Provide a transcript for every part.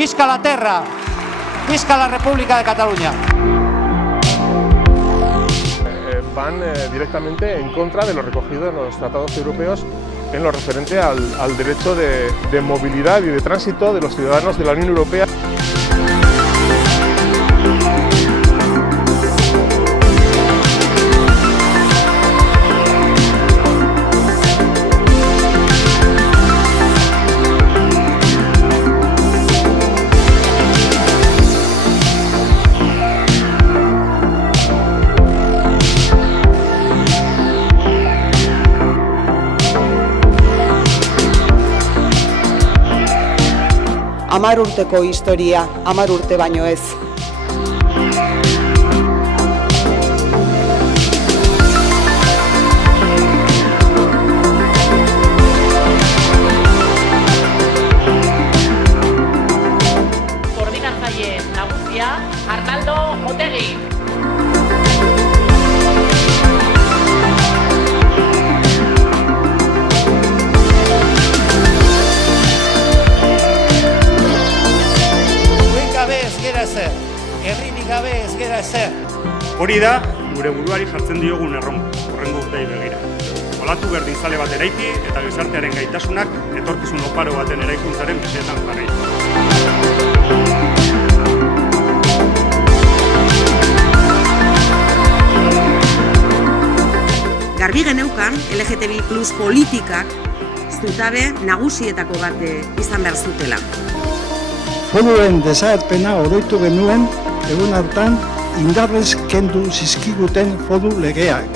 visca la terra, visca la República de Cataluña. Van directamente en contra de lo recogido en los tratados europeos en lo referente al derecho de movilidad y de tránsito de los ciudadanos de la Unión Europea. Hamar urteko historia, 10 urte baino ez. Koordinatzaile nagusia, Arnaldo Otegi. Herririk gabe ez gera ezer. Hori da, gure buruari jartzen diogun erronka, horrengo urtei begira. Olatu berdinzale bat eraiki eta gizartearen gaitasunak etorkizun oparo baten eraikuntzaren mesedetan jarri. Garbi geneukan LGTBI+ politikak zutabe nagusietako bat izan behar zutela. Foruen desagerpena oroitu genuen egun hartan indarrez kendu zizkiguten foru legeak.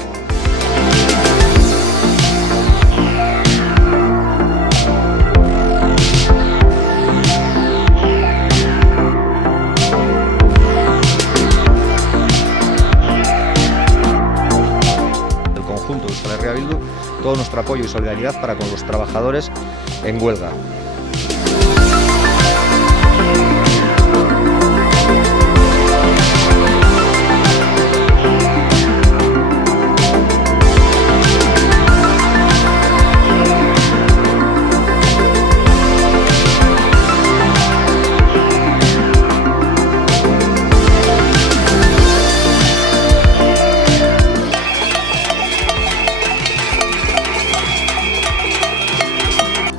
El conjunto de Euskal Herria Bildu, todo nuestro apoyo y solidaridad para con los trabajadores en huelga.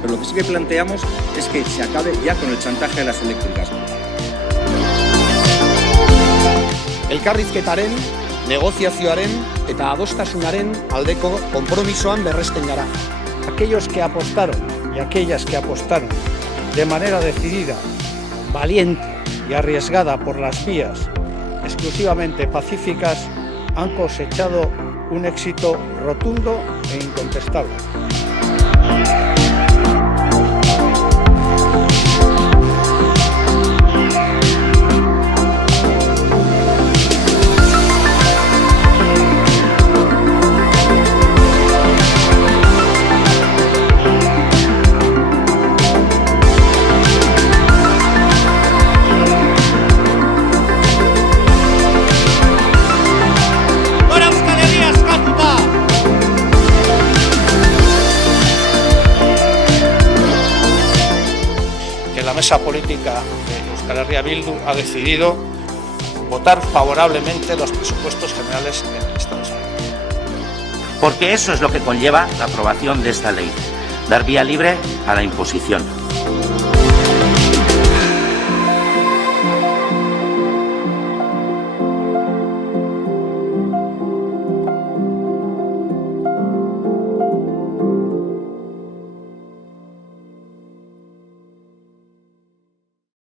Pero lo que sí que planteamos es que se acabe ya con el chantaje de las eléctricas. Elkarrizketaren, negoziazioaren eta adostasunaren aldeko konpromisoan berresten gara. Aquellos que apostaron y aquellas que apostaron de manera decidida, valiente y arriesgada por las vías exclusivamente pacíficas han cosechado un éxito rotundo e incontestable. La mesa política de Euskal Herria Bildu ha decidido votar favorablemente los presupuestos generales del Estado español. Porque eso es lo que conlleva la aprobación de esta ley, dar vía libre a la imposición.